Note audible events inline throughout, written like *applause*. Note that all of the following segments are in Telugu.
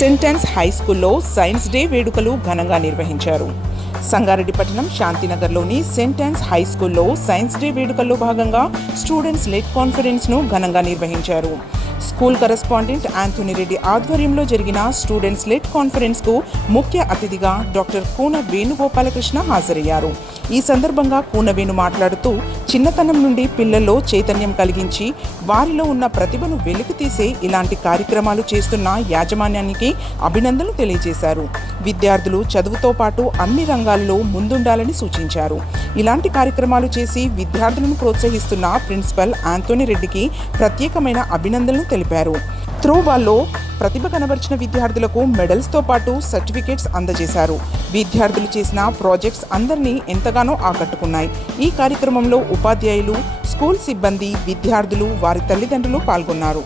సెంటెన్స్ హై స్కూల్లో సైన్స్ డే వేడుకలు ఘనంగా నిర్వహించారు. సంగారెడ్డి పట్టణం శాంతినగర్లోని సెంటెన్స్ హై స్కూల్లో సైన్స్ డే వేడుకల్లో భాగంగా స్టూడెంట్స్ లెట్ కాన్ఫరెన్స్ను ఘనంగా నిర్వహించారు. స్కూల్ కరెస్పాండెంట్ ఆంథోనీ రెడ్డి ఆధ్వర్యంలో జరిగిన స్టూడెంట్స్ లెట్ కాన్ఫరెన్స్కు ముఖ్య అతిథిగా డాక్టర్ కూన వేణుగోపాలకృష్ణ హాజరయ్యారు. ఈ సందర్భంగా కూనవేణు మాట్లాడుతూ చిన్నతనం నుండి పిల్లల్లో చైతన్యం కలిగించి వారిలో ఉన్న ప్రతిభను వెలికితీసే ఇలాంటి కార్యక్రమాలు చేస్తున్న యాజమాన్యానికి అభినందనలు తెలియజేశారు. విద్యార్థులు చదువుతో పాటు అన్ని రంగాల్లో ముందుండాలని సూచించారు. ఇలాంటి కార్యక్రమాలు చేసి విద్యార్థులను ప్రోత్సహిస్తున్న ప్రిన్సిపల్ ఆంటోనీ రెడ్డికి ప్రత్యేకమైన అభినందనలు తెలిపారు. త్రోబాల్లో ప్రతిభ కనబరిచిన విద్యార్థులకు మెడల్స్తో పాటు సర్టిఫికేట్స్ అందజేశారు. విద్యార్థులు చేసిన ప్రాజెక్ట్స్ అందరినీ ఎంతగానో ఆకట్టుకున్నాయి. ఈ కార్యక్రమంలో ఉపాధ్యాయులు స్కూల్ సిబ్బంది విద్యార్థులు వారి తల్లిదండ్రులు పాల్గొన్నారు.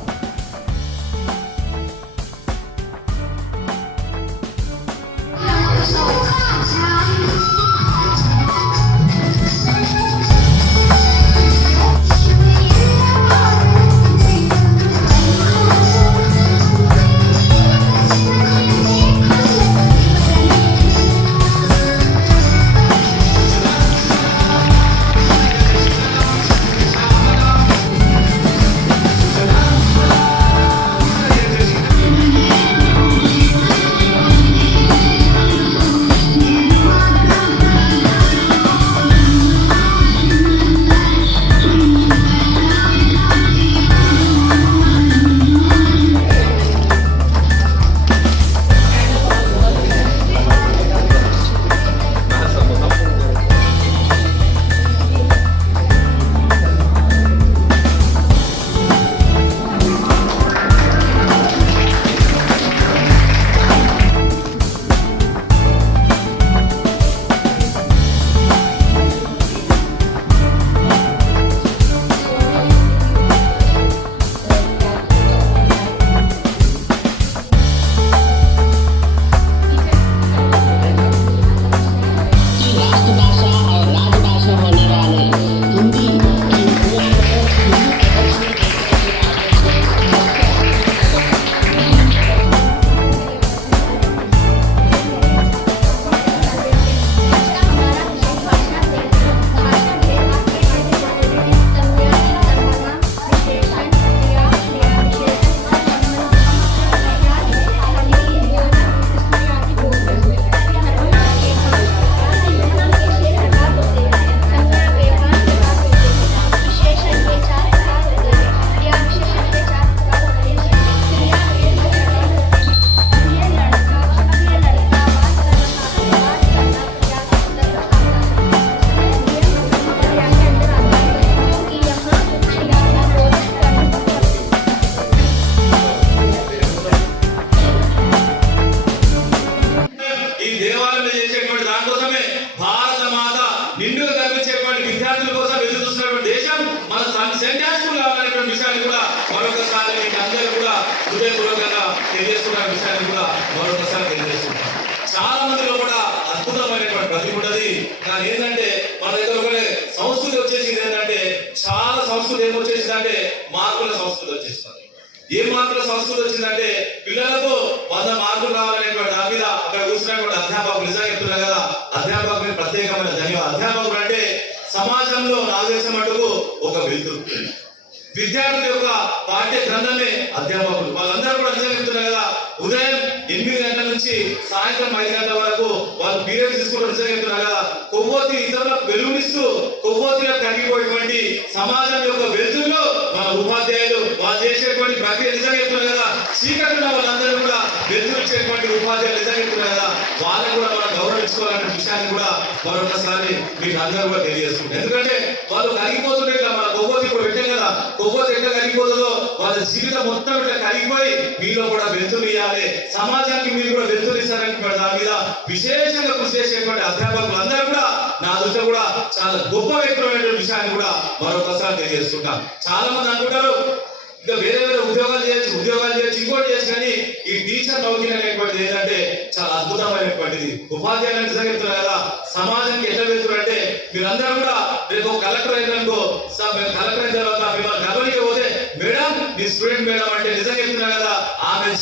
మన సన్- విషయాన్ని కూడా మరొకసారి మీకు అందరూ కూడా హృదయపూర్వకంగా తెలియజేస్తున్న విషయాన్ని కూడా మరొకసారి తెలియజేస్తున్నాం చాలా మందిలో కూడా అద్భుతమైనటువంటి ప్రతి ఉన్నది కానీ ఏంటంటే మన దగ్గర ఒకటే సంస్కృతి వచ్చేసింది ఏంటంటే చాలా సంస్కృతి ఏమొచ్చేసిందంటే మార్కుల సంస్కృతి వచ్చేస్తుంది ఏ మార్కుల సంస్కృతి వచ్చిందంటే పిల్లలకు వంద మార్కులు రావాలనేటువంటి దాని మీద అక్కడ కూర్చున్నటువంటి అధ్యాపకులు నిజంగా చెప్తున్నారు కదా అధ్యాపకులు ప్రత్యేకమైన ధన్యవాదాలు. అధ్యాపకులు అంటే సమాజంలో నాకు అడుగు ఒక వెలుతురు విద్యార్థుల యొక్క పాఠ్య గ్రంథమే అధ్యాపకులు వాళ్ళందరూ కూడా నిజంగా చెప్తున్నారు కదా ఉదయం ఎనిమిది గంటల నుంచి సాయంత్రం ఐదు గంటల వరకు వాళ్ళు పీరియడ్ తీసుకుంటూ నిజంగా చెప్తున్నారు కదా కొవ్వొత్తి ఇతరులకు వెలుగునిస్తూ కొవ్వొత్తిలో తగ్గిపోయేటువంటి సమాజం యొక్క వెలుతుల్లో ఉపాధ్యాయులు వాళ్ళు చేసేటువంటి ప్రక్రియ నిజంగా చెప్తున్నారు కదా. చీకటిలో వాళ్ళందరూ కూడా వెలుతురిచ్చేటువంటి ఉపాధ్యాయులు నిజంగా చెప్తున్నారు కదా. వాళ్ళని కూడా మనం గౌరవించుకోవాలనే విషయాన్ని కూడా మరొకసారి మీకు అందరూ కూడా తెలియజేస్తుంది ఎందుకంటే వాళ్ళు కరిగిపోతుంటే కదా మన కొవ్వొత్తి ఇప్పుడు పెట్టాం కదా. కొవ్వొత్తి ఎట్లా కరిగిపోతుందో వాళ్ళ జీవితం మొత్తం ఇట్లా కరిగిపోయి మీలో కూడా వెలుతురియాలి సమాజానికి మీరు కూడా వెలుతురిస్తారని దాని మీద విశేషంగా కృషి చేసేటువంటి అధ్యాపకులు అందరూ కూడా నా దృష్టిలో కూడా చాలా గొప్ప వ్యక్తులైనటువంటి విషయాన్ని కూడా మరొకసారి తెలియజేస్తుంటా చాలా మంది అనుకుంటారు ఇంకా వేరే వేరే ఉద్యోగాలు చేయొచ్చు ఉద్యోగాలు చేయొచ్చు ఇంకోటి చేయొచ్చు కానీ ఈ టీచర్ నౌకరీ అనేటువంటిది ఏంటంటే చాలా అద్భుతమైనటువంటిది. ఉపాధ్యాయులు నిజంగా చెప్తున్నారు కదా సమాజానికి ఎట్లా వెళ్తున్నారంటే మీరందరూ కూడా రేపు కలెక్టర్ అయినారనుకో మేము కలెక్టర్ అయిన తర్వాత మిమ్మల్ని గమనిక పోతే మేడం మీ స్టూడెంట్ మేడం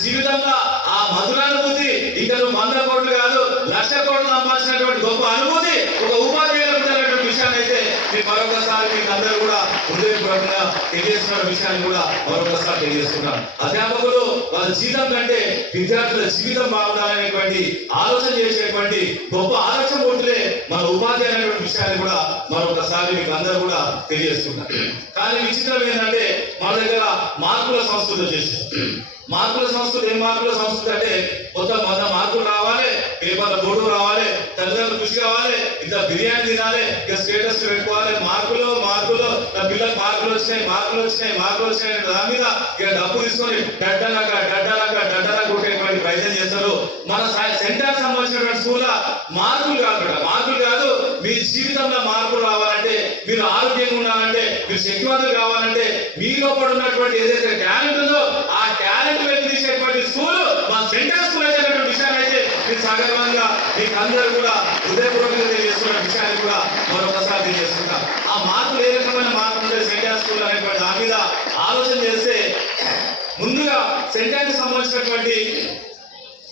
జీవితంలో ఆ మధురానుభూతి అనుభూతి నువ్వు వంద కోట్లు కాదు లక్ష కోట్లు సంపాదించినటువంటి గొప్ప అనుభూతి ఒక ఉపాధ్యాయులకు విషయాన్ని అయితే మీరు మరొకసారి మీకు అందరూ కూడా హృదయపూర్వకంగా తెలియజేస్తున్న విషయాన్ని కూడా మరొకసారి తెలియజేస్తున్నాను. అధ్యాపకులు వాళ్ళ జీతం కంటే విద్యార్థుల జీవితం బాగుండాలనేటువంటి ఆలోచన చేసేటువంటి గొప్ప ఆలోచన మూర్తులే మన ఉపాధ్యాయులు అనేటువంటి విషయాన్ని కూడా మరొకసారి మీకు అందరూ కూడా తెలియజేస్తున్నారు. కానీ విచిత్రం ఏంటంటే మన దగ్గర మార్కుల సంస్కృతి చేసేది మార్కుల సంస్థలు ఏ మార్కుల సంస్థలు అంటే కొత్త వంద మార్కులు రావాలి పేపర్ల ఫోటో రావాలి తల్లిదండ్రులు కృషి కావాలి ఇంకా బిర్యానీ తినాలి ఇక స్టేటస్ పెట్టుకోవాలి మార్కులు మార్కులు నా పిల్లలకు మార్కులు వచ్చినాయి మార్కులు వచ్చినాయి మార్కులు వచ్చినాయి దాని మీద ఇక డబ్బు తీసుకొని డడ్డలాగా డడ్డలాక డడ్డలాగా కొట్టేటువంటి ప్రయత్నం చేస్తారు. మన సెంటర్ సంబంధించినటువంటి స్కూల్ మార్కులు కాదు మార్కులు కాదు మీ జీవితంలో మార్పులు రావాలంటే మీరు ఆరోగ్యంగా ఉండాలంటే మీరు శక్తివంతులు కావాలంటే మీ లోపల ఉన్నటువంటి ఏదైతే టాలెంట్ ఉందో ఆ టాలెంట్ వెలికి తీసేటువంటి స్కూల్ మా సెంటర్ స్కూల్ అనేటువంటి విషయాన్ని అయితే మీరు సగర్వంగా అందరూ కూడా హృదయపూర్వకంగా తెలియజేస్తున్న విషయాన్ని కూడా మరొకసారి తెలియజేస్తుంటాం ఆ మాటలు ఏ రకమైన మాటలు ఉంటే సెంటర్ స్కూల్ అనేటువంటి దాని మీద ఆలోచన చేస్తే ముందుగా సెంటర్ సంబంధించినటువంటి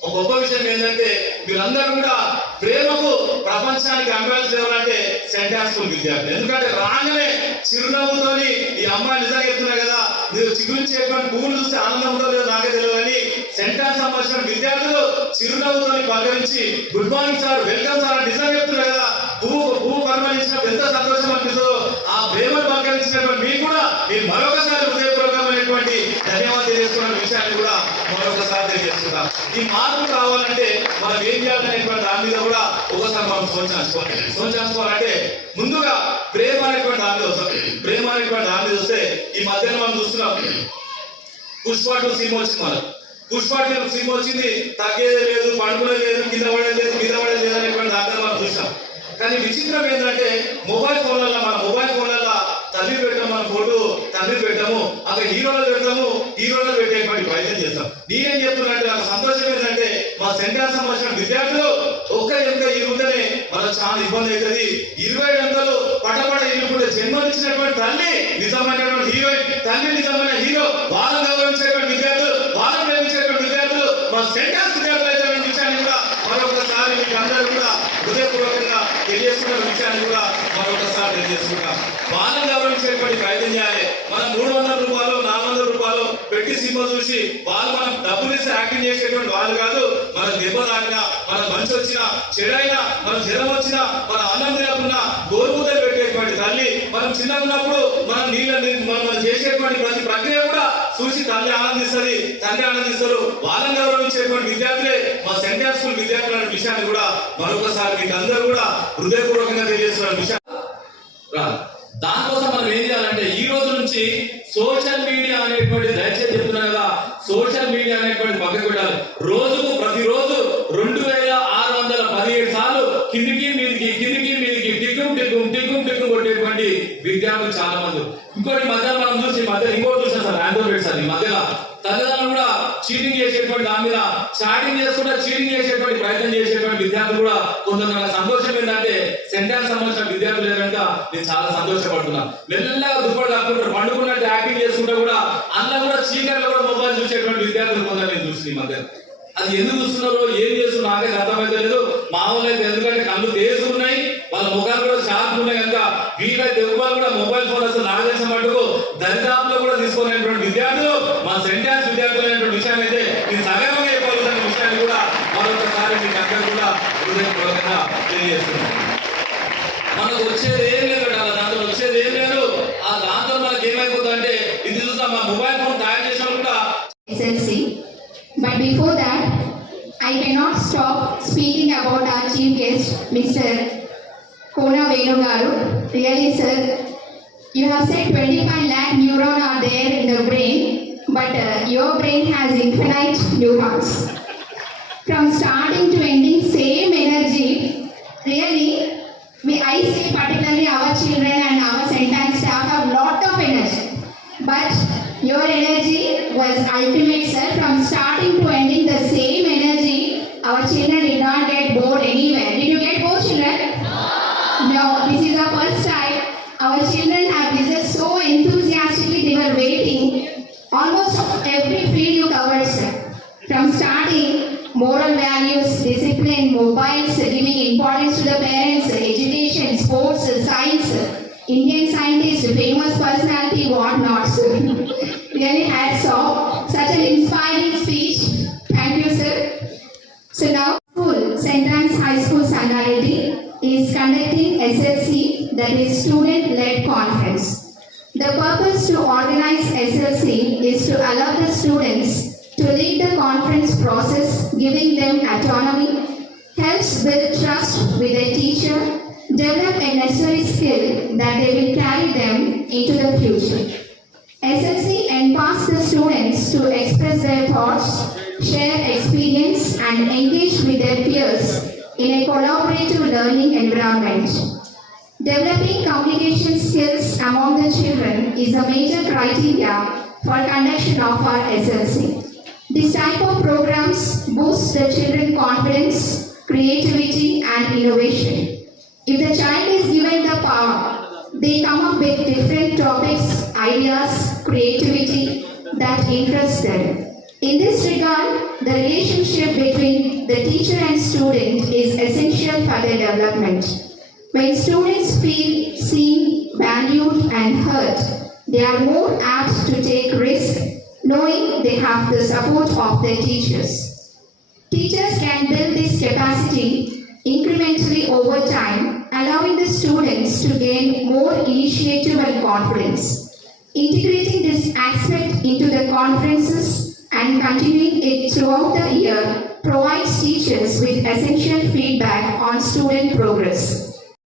ఒక గొప్ప విషయం ఏంటంటే మీరందరూ కూడా ప్రేమకు ప్రపంచానికి అంబాసిడర్ ఎవరంటే సెంటార్ స్కూల్ ఎందుకంటే రాగానే చిరునవ్వుతోని ఈ అమ్మాయి నిజంగా చెప్తున్నా కదా మీరు చెప్పాను పువ్వులు చూస్తే ఆనందం ఉందో నాకే తెలియదు కానీ సెంటార్ సంబంధించిన విద్యార్థులు చిరునవ్వుతోని పలకరించి good morning sir welcome sir అని నిజంగా చెప్తున్నారు కదా పువ్వు పువ్వు పరిమళించినప్పుడు ఎంత సంతోషం అనిపిస్తుందో ఆ ప్రేమను పలకరించినటువంటి మీకు కూడా మీరు మరొకసారి హృదయపూర్వకమైనటువంటి ధన్యవాదాలు తెలియజేస్తున్న విషయాన్ని కూడా మరొకసారి తెలియజేస్తున్నాం ఈ మార్పు కావాలంటే మనం ఏం చేయాలనేటువంటి దాని మీద కూడా ఒకసారి మనం సోచాల్సుకోవాలి. సోచాల్సుకోవాలంటే ముందుగా ప్రేమ అనేటువంటి దాని మీద వస్తాం ప్రేమ అనేటువంటి దాని మీద వస్తే ఈ మధ్యన మనం చూస్తున్నాం. పుష్పాటు టూ సినిమా వచ్చింది మనం పుష్పాటు టూ సినిమా వచ్చింది. తగ్గేది లేదు పడుకునే లేదు కింద పడేది లేదు కింద పడేది లేదు అనేటువంటి దాంట్లో మనం చూసాం కానీ విచిత్రం ఏంటంటే మొబైల్ ఫోన్లలో మన మొబైల్ ఫోన్లలో తల్లి పెడతాం మన ఫోటో తండ్రి పెట్టాము అక్కడ హీరోలో పెడతాము హీరోలో పెట్టేటువంటి ప్రయత్నం చేస్తాం. నేనేం చెప్తున్నట్టు నాకు సంతోషం ఏంటంటే మా సెంటర్ సంబంధించిన విద్యార్థులు ఒక్క ఎంక ఇరుగుతనే మనకు చాలా ఇబ్బంది అవుతుంది. ఇరవై ఎంతలు పటపట ఇరుగుంటే జన్మనిచ్చినటువంటి తల్లి నిజమైనటువంటి హీరోయిన్ తల్లి నిజమైన హీరో వాళ్ళు గౌరవించేటువంటి విద్యార్థులు వాళ్ళు ప్రేమించేటువంటి విద్యార్థులు మా సెంటర్ విద్యార్థులు అయితే విషయాన్ని కూడా. మరొకసారి మీకు అందరూ కూడా హృదయపూర్వకంగా తెలియజేస్తున్న విషయాన్ని కూడా మరొకసారి తెలియజేస్తున్నాం వాళ్ళని గౌరవించేటువంటి ప్రయత్నం చేయాలి మనం మూడు వందల రూపాయలు నాలుగు వందల రూపాయలు పెట్టి సినిమా చూసి వాళ్ళు మనం డబ్బులు ఇస్తే యాక్టింగ్ చేసేటువంటి వాళ్ళు కాదు. మన దెబ్బ తాకినా మన మంచి వచ్చినా చెడైనా మన జ్వరం వచ్చినా మన అన్నం తినకుండా గోరుముద్దలు పెట్టేటువంటి తల్లి మనం చిన్నగా ఉన్నప్పుడు మనం నీళ్ళ మనం మనం చేసేటువంటి ప్రతి ప్రక్రియ కూడా చూసి తల్లి ఆనందిస్తుంది. తండ్రి ఆనందిస్తారు వాళ్ళని గౌరవించేటువంటి విద్యార్థులే మా సెంటర్ స్కూల్ విద్యార్థులు అనే విషయాన్ని కూడా మరొకసారి మీకు అందరూ కూడా హృదయపూర్వకంగా తెలియజేస్తున్న విషయం. దానికోసం మనం ఏం చేయాలంటే ఈ రోజు నుంచి సోషల్ మీడియా అనేటువంటి దయచేసి చెప్తున్నాను కదా సోషల్ మీడియా అనేటువంటి పక్కకు పెట్టాలి. రోజుకు ప్రతిరోజు రెండు వేల ఆరు వందల పదిహేడు సార్లు కిందికి మీరు టిక్కుం టిక్కుం టిక్కుం కొట్టేటువంటి విద్యార్థులు చాలా మంది ఇంకోటి మధ్యలో మనం చూసి మధ్య ఇంకోటి చూసాం సార్ ఆంధ్ర సార్ ఈ మధ్యలో. తల్లిదండ్రులు కూడా చీటింగ్ చేసేటువంటి దాని మీద చాటింగ్ చేసుకుంటే చీటింగ్ చేసేటువంటి ప్రయత్నం చేసేటువంటి విద్యార్థులు కూడా కొందరు. నాకు సంతోషం ఏంటంటే సెంటర్ సంబంధించిన విద్యార్థులు కనుక నేను చాలా సంతోషపడుతున్నాను మెల్లగా దుప్పటి కాకుండా పండుకున్నట్టు యాక్టింగ్ చేసుకుంటే కూడా అందులో కూడా చీకట్లో కూడా మొబైల్ చూసేటువంటి విద్యార్థులు కొందరు నేను చూసి ఈ మధ్య అది ఎందుకు చూస్తున్నారో ఏం చేస్తున్నారు నాకైతే అర్థమైతే లేదు మా అయితే ఎందుకంటే కళ్ళు తేజు ఉన్నాయి వాళ్ళ ముఖాలు కూడా షార్ప్ ఉన్నాయి కనుక వీళ్ళైతే ఎక్కువ కూడా మొబైల్ ఫోన్ అసలు నాకు తెలిసిన మటుకు దరిదాపులో కూడా తీసుకునేటువంటి విద్యార్థులు మా సెంటాన్స్ విద్యార్థులు అనేటువంటి విషయం అయితే నేను సగర్వంగా చెప్పగలుగుతున్న విషయాన్ని కూడా మరొకసారి మీకు అందరూ కూడా హృదయపూర్వకంగా తెలియజేస్తున్నాను. మనకు వచ్చేది stop speaking about our chief guest, Mr. Kona Venu Garu. Really, sir, you have said 25 lakh neuron are there in the brain, but uh, your brain has infinite neurons. From starting to ending, same energy. Really, we, I say particularly our children and our sentence staff have lot of energy. But your energy was ultimate, sir. From starting to ending. Our children did not get bored anywhere. Did you get bored, children? No, this is the first time. Our children have listened so enthusiastically, they were waiting. Almost every field you covered, sir. From starting moral values, discipline, mobiles, giving importance to the parents, education, sports, science, Indian scientist, famous personality, what not, sir. *laughs* really hats off. Such an inspiring that is student-led conference. The purpose to organize SLC is to allow the students to lead the conference process, giving them autonomy, helps build trust with their teacher, develop a necessary skill that they will carry them into the future. SLC empowers the students to express their thoughts, share experience, and engage with their peers in a collaborative learning environment. Developing communication skills among the children is a major criteria for conduction of our SLC. This type of programs boost the children confidence, creativity, and innovation. If the child is given the power, they come up with different topics, ideas, creativity that interest them. In this regard, the relationship between the teacher and student is essential for their development. When students feel seen, valued, and heard, they are more apt to take risks knowing they have the support of their teachers. Teachers can build this capacity incrementally over time, allowing the students to gain more initiative and confidence. Integrating this aspect into the conferences and continuing it throughout the year provides teachers with essential feedback on student progress.